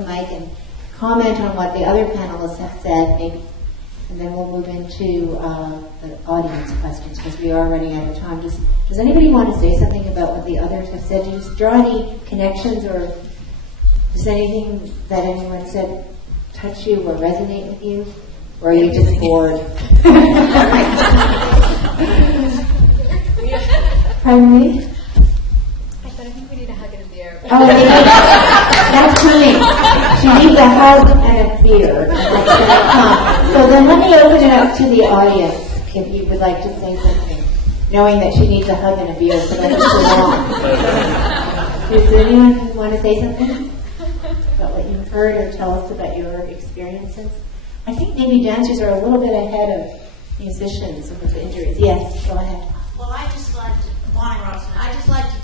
mic and comment on what the other panelists have said, maybe, and then we'll move into the audience questions because we are running out of time. Does anybody want to say something about what the others have said? Do you draw any connections, or does anything that anyone said touch you or resonate with you? Or are you just bored? Pardon me? I said I think we need a hug and a beer. Oh, yeah. That's coming. She needs a hug and a beer. So then let me open it up to the audience if you would like to say something, knowing that she needs a hug and a beer, so that's so long. Does anyone want to say something about what you've heard or tell us about your experiences? I think maybe dancers are a little bit ahead of musicians with injuries. Yes, go ahead. Well, I just like to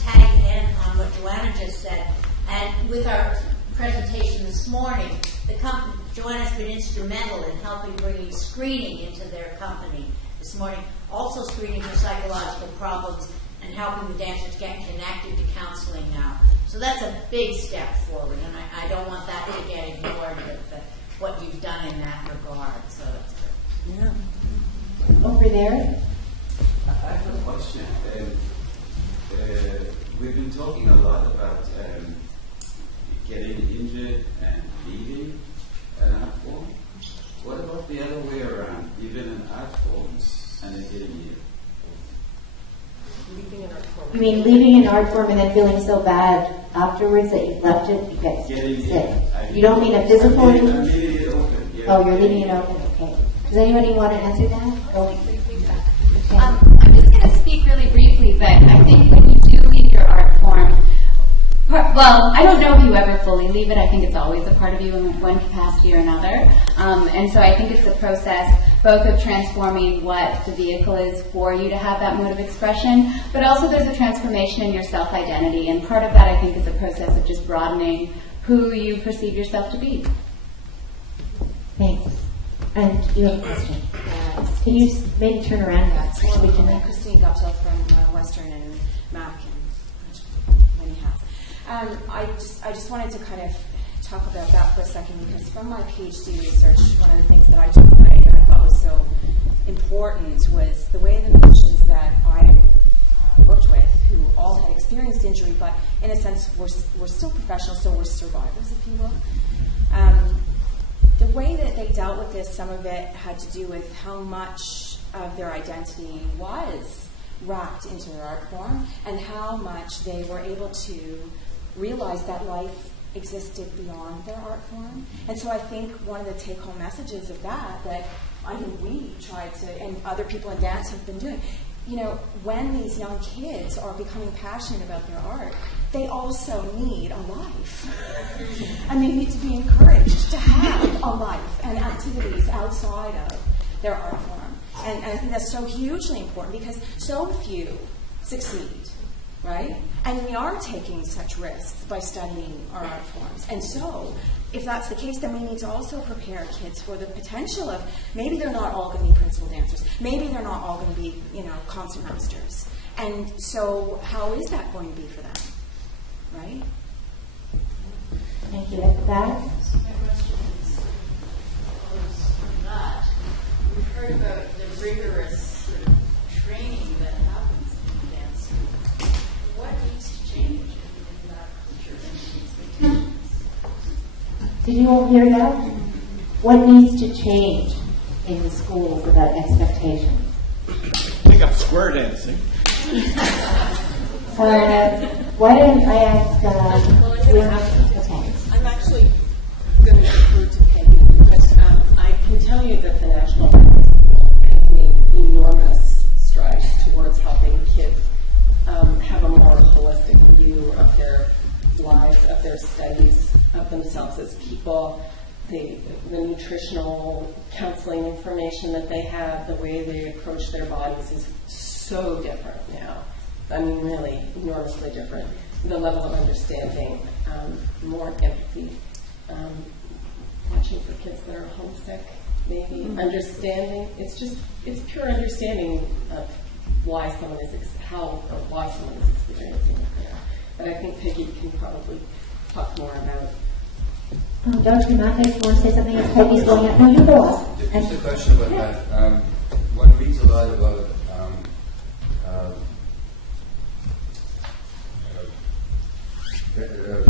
tag in on what Joanna just said. And with our presentation this morning, Joanna's been instrumental in helping bringing screening into their company this morning. Also screening for psychological problems and helping the dancers get connected to counseling now. So that's a big step forward, and I don't want that to get ignored with what you've done in that regard. So that's good. Yeah. Over there. I have a question. We've been talking a lot about getting injured and leaving an art form. What about the other way around? You've been in art forms and it didn't you? Leaving an art form. You mean leaving an art form and then feeling so bad afterwards that you've left it, you get sick? You don't mean a physical injury? I'm leaving it open. Yeah. Oh, you're leaving it open. Okay. Does anybody want to answer that? Okay. I'm just going to speak really briefly, but I think when you do leave your art form, well, I don't know if you ever fully leave it. I think it's always a part of you in one capacity or another. And so I think it's a process both of transforming what the vehicle is for you to have that mode of expression, but also there's a transformation in your self-identity. And part of that, I think, is a process of just broadening who you perceive yourself to be. Thanks. And you have a question. Can you maybe turn around? I'm Christine Guptill from Western and Mac and many hats. I just wanted to kind of talk about that for a second, because from my PhD research, one of the things that I took away that I thought was so important was the way the musicians that I worked with, who all had experienced injury, but in a sense were still professionals, so were survivors, if you will. The way that they dealt with this, some of it had to do with how much of their identity was wrapped into their art form and how much they were able to realize that life existed beyond their art form. And so I think one of the take-home messages of that I think we tried to, and other people in dance have been doing, when these young kids are becoming passionate about their art, they also need a life. And they need to be encouraged to have a life and activities outside of their art form. And I think that's so hugely important because so few succeed, right? And we are taking such risks by studying our art forms. And so, if that's the case, then we need to also prepare kids for the potential of maybe they're not all going to be principal dancers. Maybe they're not all going to be, concert masters. And so, how is that going to be for them? Right? Thank you. At the back. My question follows from that. We've heard about the rigorous sort of training that happens in dance. What needs to change in that culture and expectations? Did you all hear that? What needs to change in the schools about expectations? Pick up square dancing. Why don't I ask? Okay. I'm actually going to refer to Peggy because I can tell you that the National Dance School has made enormous strides towards helping kids have a more holistic view of their lives, of their studies, of themselves as people. The nutritional counseling information that they have, the way they approach their bodies is so different now. I mean, really enormously different. The level of understanding, more empathy, watching for kids that are homesick, maybe understanding. It's pure understanding of why someone is experiencing it there. But I think Peggy can probably talk more about Dr. Mathis, you want to say something as Peggy's going out? No, you go on. Just a question about that. One reads a lot about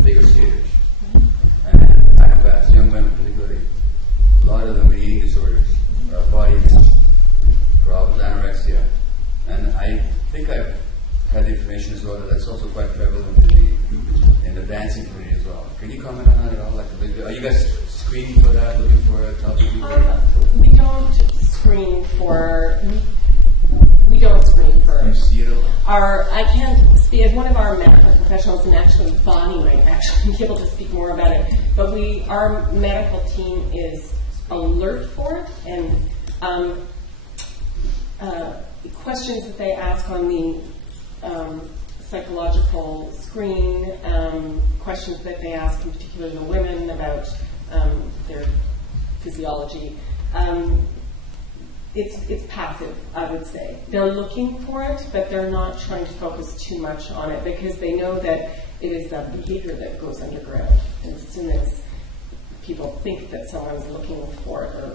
figure skaters and acrobats, young women particularly. A lot of them with eating disorders, body image problems, anorexia. And I think I've had the information as well that that's also quite prevalent in the dancing community as well. Can you comment on that at all? Like, are you guys screening for that, looking for a topic? We don't screen for. We don't screen for. You see it a lot? I can't speak as one of our medical professionals, and actually Bonnie might actually be able to speak more about it. But our medical team is alert for it, and questions that they ask on the psychological screen, questions that they ask in particular the women about their physiology. It's passive, I would say. They're looking for it, but they're not trying to focus too much on it because they know that it is that behavior that goes underground. And as soon as people think that someone's looking for it, or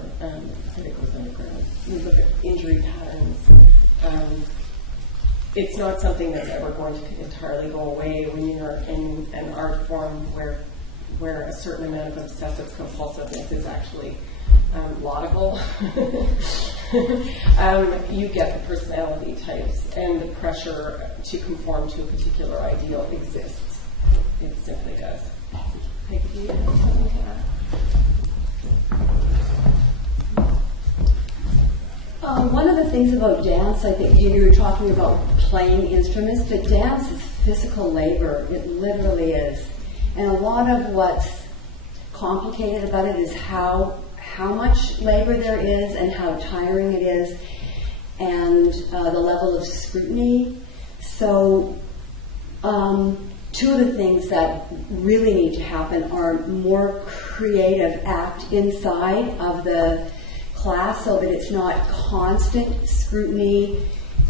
it goes underground. We look at injury patterns. It's not something that's ever going to entirely go away when you're in an art form where a certain amount of obsessive compulsiveness is actually laudable. You get the personality types, and the pressure to conform to a particular ideal exists. It simply does. Peggy, do you have something to add? One of the things about dance, I think you were talking about playing instruments, but dance is physical labor. It literally is. And a lot of what's complicated about it is how much labor there is and how tiring it is, and the level of scrutiny. So two of the things that really need to happen are more creative act inside of the class so that it's not constant scrutiny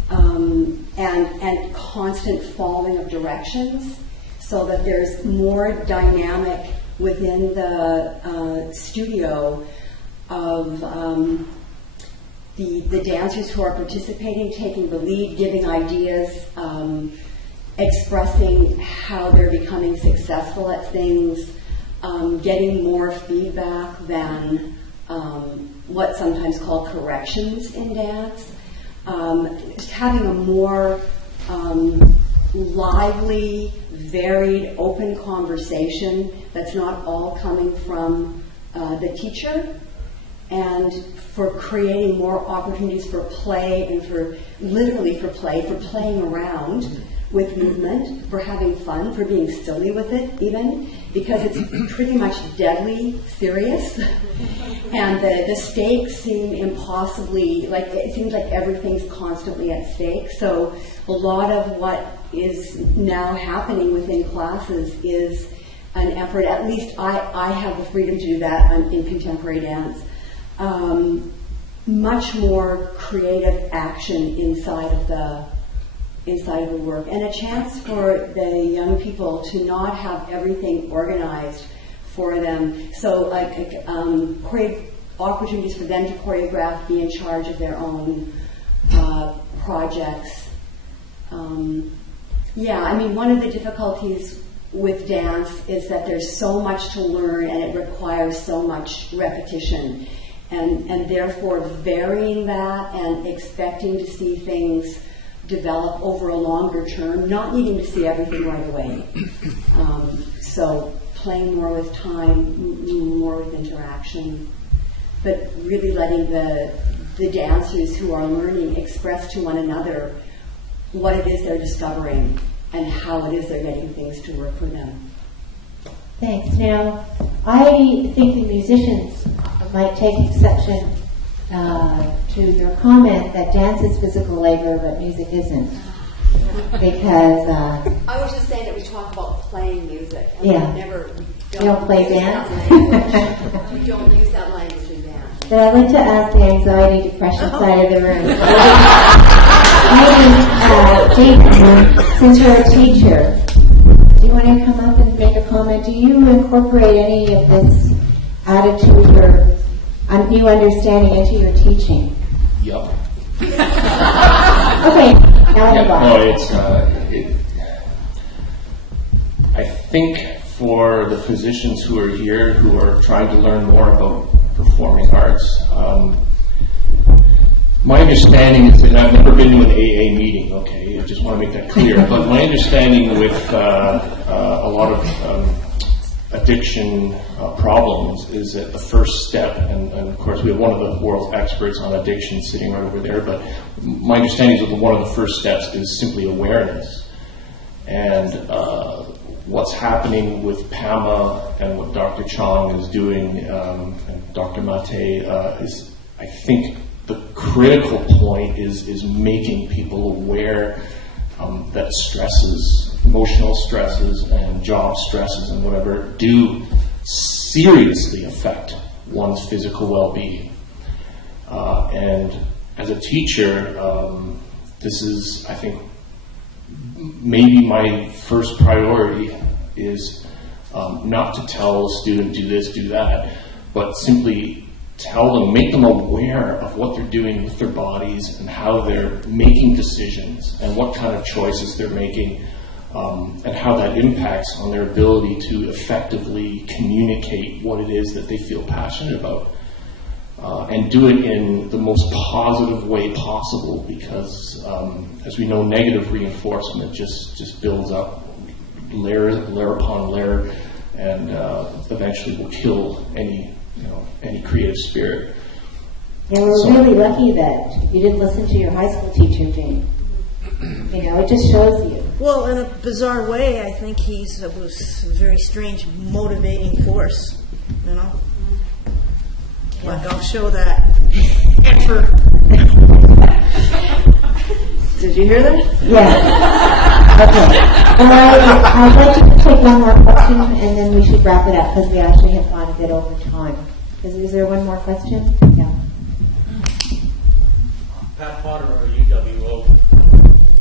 and constant following of directions, so that there's more dynamic within the studio of the dancers who are participating, taking the lead, giving ideas, expressing how they're becoming successful at things, getting more feedback than what's sometimes called corrections in dance, having a more lively, varied, open conversation that's not all coming from the teacher, and for creating more opportunities for play and for playing around with movement, for having fun, for being silly with it even, because it's pretty much deadly serious. And the stakes seem impossibly, like it seems like everything's constantly at stake. So a lot of what is now happening within classes is an effort, at least I have the freedom to do that in contemporary dance, much more creative action inside of the work, and a chance for the young people to not have everything organized for them. So opportunities for them to choreograph, be in charge of their own projects. One of the difficulties with dance is that there's so much to learn and it requires so much repetition. And therefore varying that and expecting to see things develop over a longer term, not needing to see everything right away. So playing more with time, more with interaction, but really letting the dancers who are learning express to one another what it is they're discovering and how it is they're getting things to work for them. Thanks. Now, I think the musicians might take exception to your comment that dance is physical labor, but music isn't. Because I was just saying that we talk about playing music. And we don't play dance. We don't use that language in dance. But I'd like to ask the anxiety, depression side of the room. Maybe, Jane, since you're a teacher, do you want to come up and make a comment? Do you incorporate any of this added to your new understanding into your teaching? Yep. Okay, now Yeah, move on. no, I think for the physicians who are here who are trying to learn more about performing arts, my understanding is that I've never been to an AA meeting, okay, I just want to make that clear, but my understanding with a lot of addiction problems is that the first step, and of course we have one of the world's experts on addiction sitting right over there, but my understanding is that one of the first steps is simply awareness. And what's happening with PAMA and what Dr. Chong is doing, and Dr. Mate, is, I think, the critical point is making people aware that stresses, emotional stresses and job stresses and whatever, do seriously affect one's physical well-being. And as a teacher, this is, I think, maybe my first priority is not to tell a student do this, do that, but simply tell them, make them aware of what they're doing with their bodies and how they're making decisions and what kind of choices they're making, and how that impacts on their ability to effectively communicate what it is that they feel passionate about. And do it in the most positive way possible, because as we know, negative reinforcement just builds up layer upon layer, and eventually will kill any creative spirit. Yeah, we're really lucky that you didn't listen to your high school teacher, Jane. It just shows you. Well, in a bizarre way, I think was a very strange motivating force, But I'll show that effort. Did you hear that? Yeah. Okay. I'd like to take one more question, and then we should wrap it up, because we actually have gone a bit over time. Is there one more question? Yeah. Pat Potter, or UWO,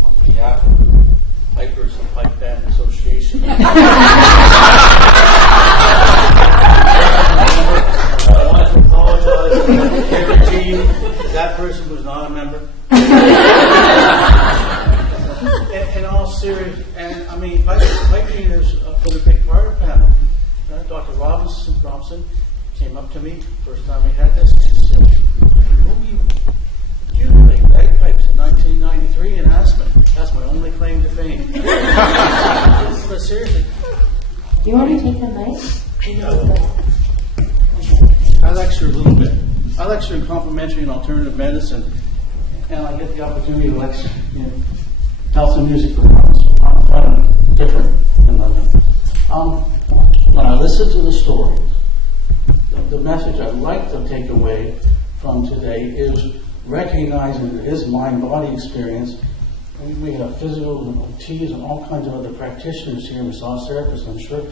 on behalf of the Pipers and Pipe Band Association. I want to apologize to every team. That person was not a member. In all seriousness, and I mean, piping has been a big part of PAMA. Dr. Robinson came up to me first time we had this. She said, "You played bagpipes in 1993 in Aspen. That's my only claim to fame." But seriously, Do you want to take the mic? I lecture a little bit. I lecture in complementary and alternative medicine, and I get the opportunity to lecture in health and music performance. I'm kind of different than others. When I listen to the stories, the message I'd like to take away from today is recognizing that his mind-body experience, we have physicals and OTs and all kinds of other practitioners here, massage therapists, I'm sure,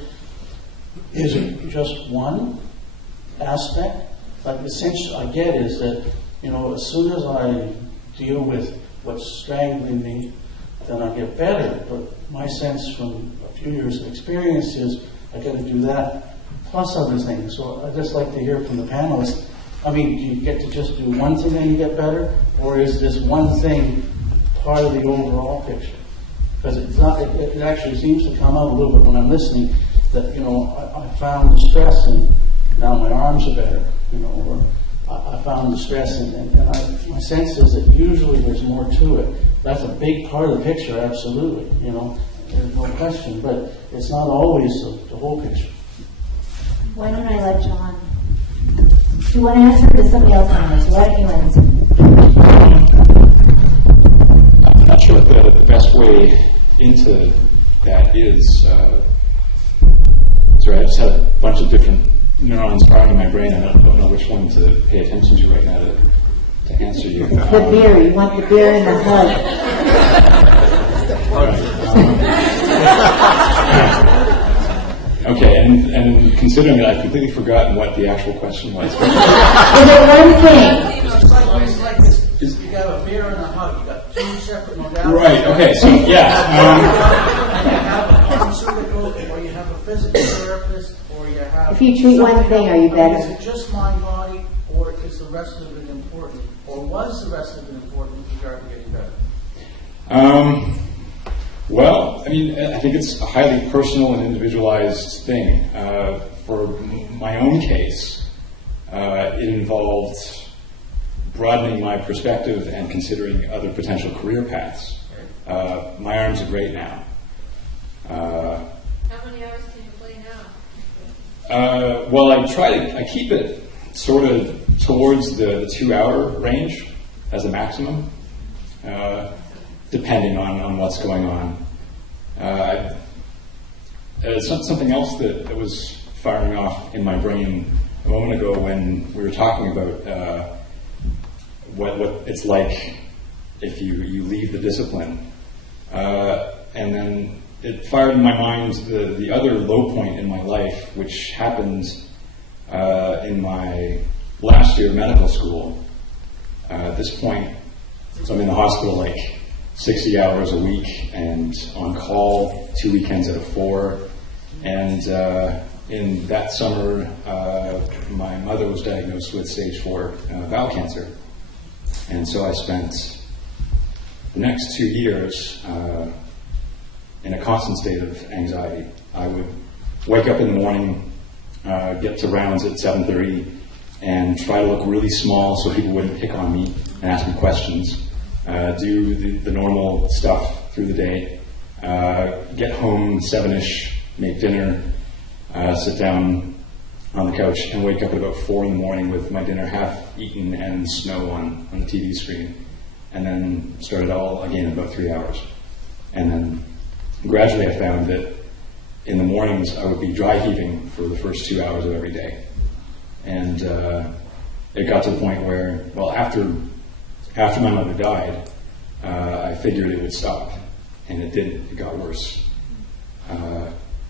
is just one aspect. But the sense I get is that, as soon as I deal with what's strangling me, then I get better. But my sense from a few years of experience is I got to do that plus other things. So I'd just like to hear from the panelists. I mean, do you get to just do one thing and you get better? Or is this one thing part of the overall picture? Because it actually seems to come out a little bit when I'm listening that, I found the stress and now my arms are better, or I found the stress and my sense is that usually there's more to it. That's a big part of the picture, absolutely, there's no question, but it's not always the whole picture. Why don't I let John? Do you want to answer or does somebody else want to answer? Why don't you answer? I'm not sure what the best way into that is. Sorry, I just have a bunch of different neurons firing in my brain. I don't know which one to pay attention to right now to answer you. It's the beer. You want the beer and the hug. All right. Okay, and considering that I've completely forgotten what the actual question was. Is it one thing? It's like this. You got a beer and a hug. You got two separate modalities. Right, okay, so yeah. You have a pharmaceutical, or you have a physical therapist, or you have if you treat one thing, are you better? Is it just mind, body, or is the rest of it important? Or was the rest of it important with regard to getting better? Well, I mean, I think it's a highly personal and individualized thing. For my own case, it involved broadening my perspective and considering other potential career paths. My arms are great now. How many hours can you play now? Well, I keep it sort of towards the 2-hour range as a maximum, depending on what's going on. Something else that was firing off in my brain a moment ago when we were talking about what it's like if you leave the discipline. And then it fired in my mind the other low point in my life, which happened in my last year of medical school. At this point, so I'm in the hospital like 60 hours a week and on call 2 weekends out of 4. And in that summer, my mother was diagnosed with stage 4 bowel cancer. And so I spent the next 2 years in a constant state of anxiety. I would wake up in the morning, get to rounds at 7:30, and try to look really small so people wouldn't pick on me and ask me questions. Do the normal stuff through the day. Get home 7-ish, make dinner, sit down on the couch, and wake up at about 4 in the morning with my dinner half eaten and snow on the TV screen. And then start it all again in about 3 hours. And then gradually I found that in the mornings I would be dry heaving for the first 2 hours of every day. And it got to the point where, well, after my mother died, I figured it would stop. And it didn't. It got worse.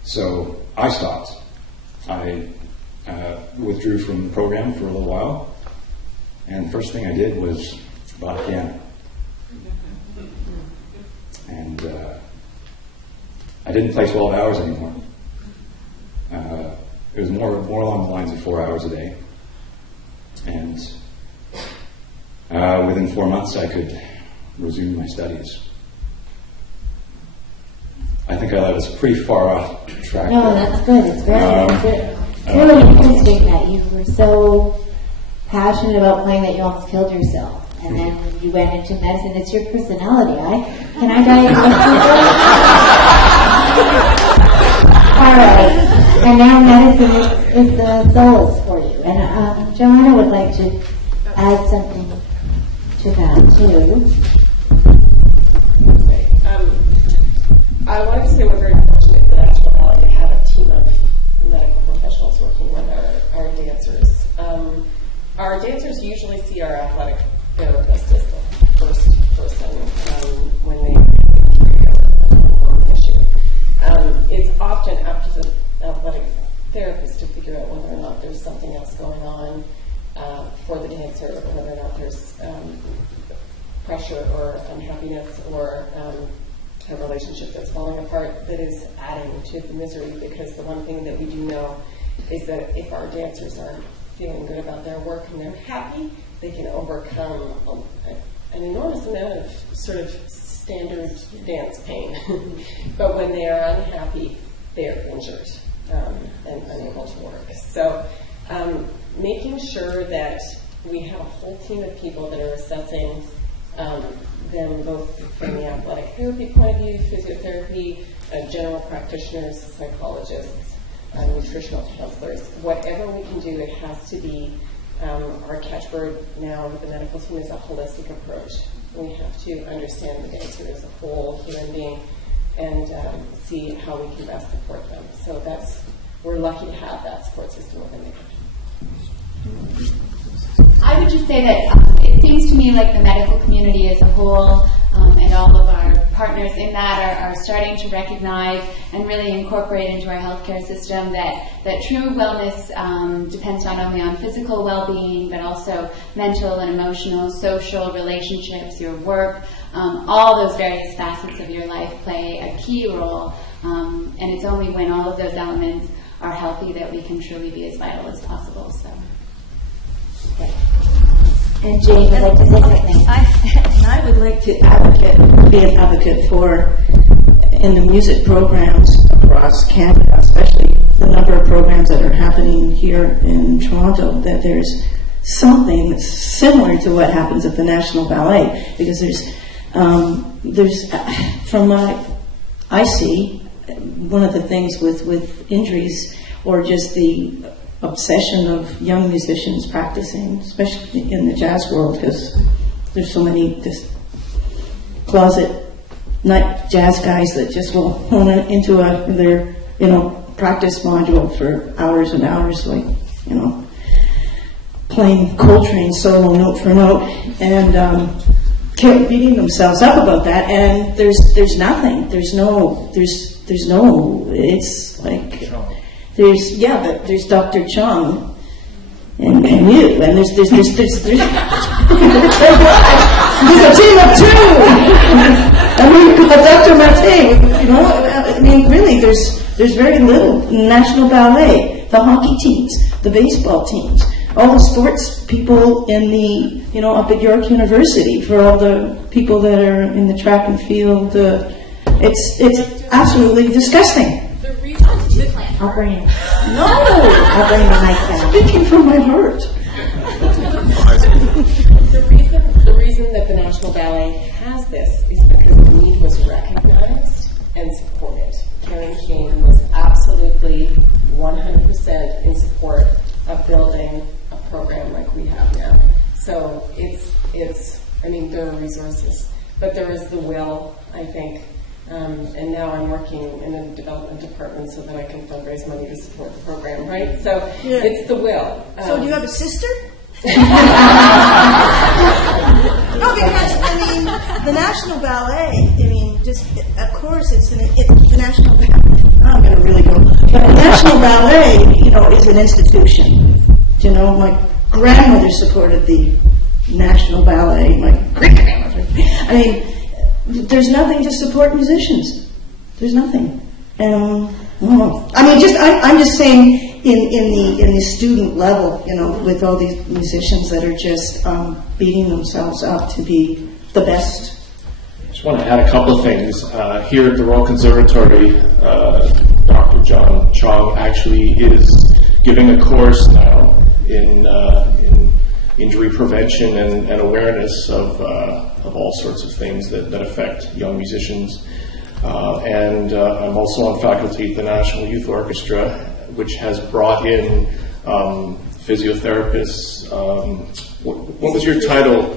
So I stopped. I withdrew from the program for a little while. And the first thing I did was bought a piano. And I didn't play 12 hours anymore. It was more along the lines of 4 hours a day. And within 4 months, I could resume my studies. I think I was pretty far off track. No, that's good. It's really interesting that you were so passionate about playing that you almost killed yourself. And then you went into medicine. It's your personality. Can I diagnose you? All right. And now medicine is the solace for you. And Joanna would like to add something to that too. I wanted to say we're very fortunate at the National Valley to have a team of medical professionals working with our dancers. Our dancers usually see our athletic therapist as the first person when they have an issue. It's often up to the athletic therapist to figure out whether or not there's something else going on for the dancer, or whether or not there's pressure or unhappiness or a relationship that's falling apart that is adding to the misery. Because the one thing that we do know is that if our dancers are feeling good about their work and they're happy, they can overcome an enormous amount of sort of standard dance pain. But when they are unhappy, they are injured and unable to work. So making sure that we have a whole team of people that are assessing them both from the athletic therapy point of view, physiotherapy, general practitioners, psychologists, nutritional counselors. Whatever we can do, it has to be our catchword now with the medical team is a holistic approach. We have to understand the dancer as a whole human being and see how we can best support them. So we're lucky to have that support system within the country. I would just say that it seems to me like the medical community as a whole and all of our partners in that are starting to recognize and really incorporate into our healthcare system that true wellness depends not only on physical well-being but also mental and emotional, social, relationships, your work. All those various facets of your life play a key role, and it's only when all of those elements are healthy, that we can truly be as vital as possible. So. Okay. And Jane would like to say something. I would like to be an advocate for, in the music programs across Canada, especially the number of programs that are happening here in Toronto, that there's something that's similar to what happens at the National Ballet, because there's from what I see, one of the things with injuries or just the obsession of young musicians practicing, especially in the jazz world, because there's so many just closet night jazz guys that just will hone into their practice module for hours and hours, like playing Coltrane solo note for note, and kept beating themselves up about that. And there's nothing. There's no. It's like there's Dr. Chong and you, and there's there's a team of two. And we've got Dr. Mate. I mean, really, there's very little. National Ballet, the hockey teams, the baseball teams, all the sports people in the up at York University, for all the people that are in the track and field. It's absolutely disgusting. I'll bring it. No! I'll bring the mic down. Speaking from my heart. The reason that the National Ballet has this is because the need was recognized and supported. Karen King was absolutely 100% in support of building a program like we have now. So there are resources, but there is the will, I think. And now I'm working in the development department so that I can fundraise money to support the program, right? So it's the will. So do you have a sister? No, because the National Ballet. Just of course it's the National Ballet. I'm going to really go, but the National Ballet, is an institution. My grandmother supported the National Ballet. My great grandmother. There's nothing to support musicians. There's nothing. I'm just saying in the student level, with all these musicians that are just beating themselves up to be the best. I just want to add a couple of things. Here at the Royal Conservatory, Dr. Chong actually is giving a course now in injury prevention and awareness of all sorts of things that affect young musicians. And I'm also on faculty at the National Youth Orchestra, which has brought in physiotherapists. What was your title?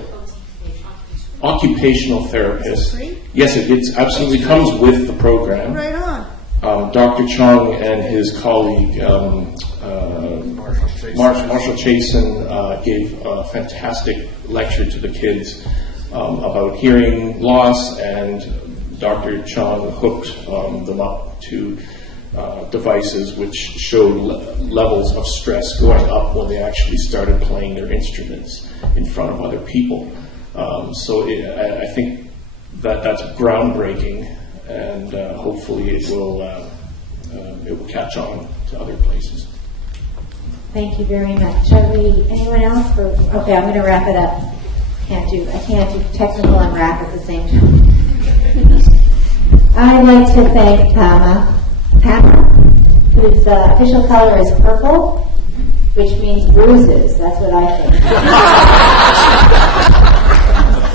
Occupational therapist. Yes, it absolutely comes with the program. Right on. Dr. Chong and his colleague Marshall Chasen gave a fantastic lecture to the kids about hearing loss, and Dr. Chong hooked them up to devices which showed levels of stress going up when they actually started playing their instruments in front of other people. So I think that's groundbreaking, and hopefully it will catch on to other places. Thank you very much. Anyone else? Okay, I'm going to wrap it up. I can't do technical and rap at the same time. I'd like to thank PAMA, whose official color is purple, which means bruises. That's what I think.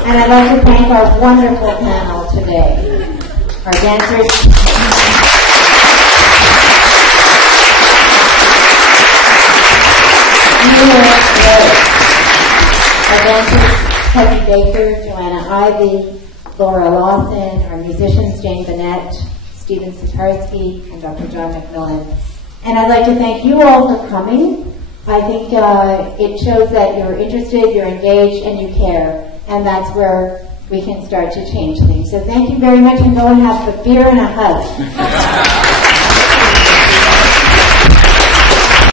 And I'd like to thank our wonderful panel today. Our dancers. Our dancers, Peggy Baker, Joanna Ivey, Laura Lawson, our musicians, Jane Bennett, Stephen Sitarsky, and Dr. John McMillan. And I'd like to thank you all for coming. I think it shows that you're interested, you're engaged, and you care. And that's where we can start to change things. So thank you very much, and go and have a beer and a hug.